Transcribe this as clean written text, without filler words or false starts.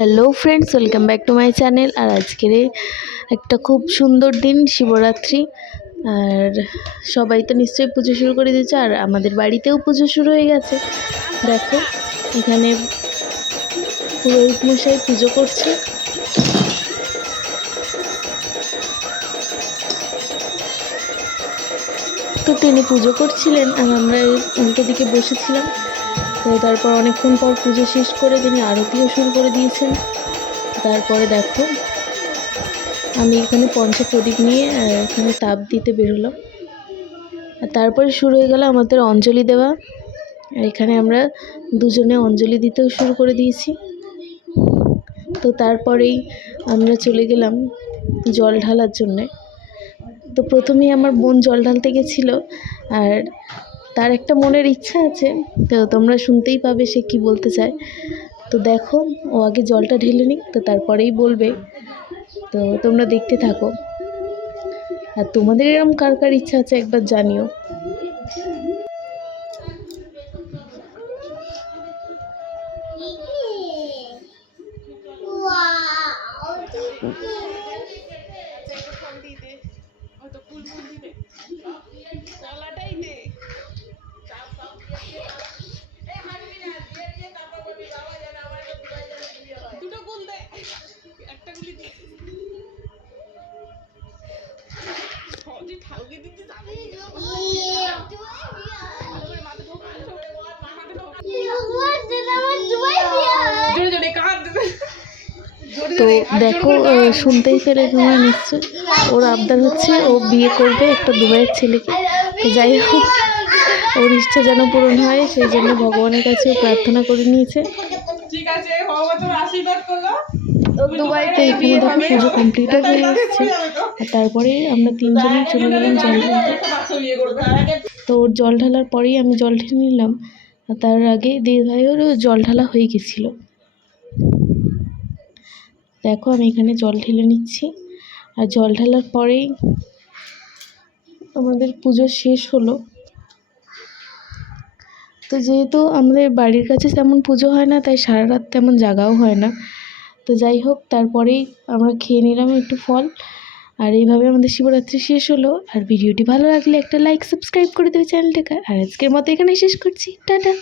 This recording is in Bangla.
Hello friends, welcome back to my channel. আর আজকের একটা খুব সুন্দর দিন, শিবরাত্রি। আর সবাই তো নিশ্চয়ই পুজো শুরু করে দিয়েছে, আর আমাদের বাড়িতেও পুজো শুরু হয়ে গেছে। দেখো এখানে পুরোহিত মশাই পুজো করছে। তো তিনি পুজো করছিলেন আর আমরা উল্টো দিকে বসেছিলাম। তো তারপর অনেকক্ষণ পর পুজো শেষ করে তিনি আরতিও শুরু করে দিয়েছেন। তারপরে দেখো আমি এখানে পঞ্চপ্রদীপ নিয়ে এখানে তাপ দিতে বেরোলাম। আর তারপরে শুরু হয়ে গেল আমাদের অঞ্জলি দেওয়া। এখানে আমরা দুজনে অঞ্জলি দিতেও শুরু করে দিয়েছি। তো তারপরেই আমরা চলে গেলাম জল ঢালার জন্যে। তো প্রথমেই আমার বোন জল ঢালতে গেছিলো, আর তার একটা মনের ইচ্ছা আছে, তো তোমরা শুনতেই পাবে সে কি বলতে চায়। তো দেখো ও আগে জলটা ঢেলে নিক, তো তারপরেই বলবে। তো তোমরা দেখতে থাকো, আর তোমাদের এরকম কার কার ইচ্ছা আছে একবার জানিও। তো দেখো শুনতেই পেলে তোমরা নিশ্চয়, ওর আবদার হচ্ছে ও বিয়ে করবে একটা দুবাইয়ের ছেলেকে। তো যাই হোক, ওর ইচ্ছা যেন পূরণ হয়, সেই জন্য ভগবানের কাছে প্রার্থনা করে নিয়েছে। দুবাইতে এখানে দেখো পুজো কমপ্লিটেড হয়ে এসছে। আর তারপরে আমরা তিনজনেই চলে গেলাম জল ঢালতে। তো ওর জল ঢালার পরেই আমি জল ঢেলে নিলাম, আর তার আগে দিদিভাইয়েরও জল ঢালা হয়ে গেছিল। দেখো আমি এখানে জল ঢেলে নিচ্ছি, আর জল ঢালার পরেই আমাদের পুজো শেষ হলো। তো যেহেতু আমাদের বাড়ির কাছে তেমন পুজো হয় না, তাই সারা রাত তেমন জাগাও হয় না। তো যাই হোক, তারপরেই আমরা খেয়ে নিলাম একটু ফল। আর এইভাবে আমাদের শিবরাত্রি শেষ হলো। আর ভিডিওটি ভালো লাগলে একটা লাইক, সাবস্ক্রাইব করে দেবে চ্যানেলটাকে। আর আজকের মতো এখানেই শেষ করছি, টাটা।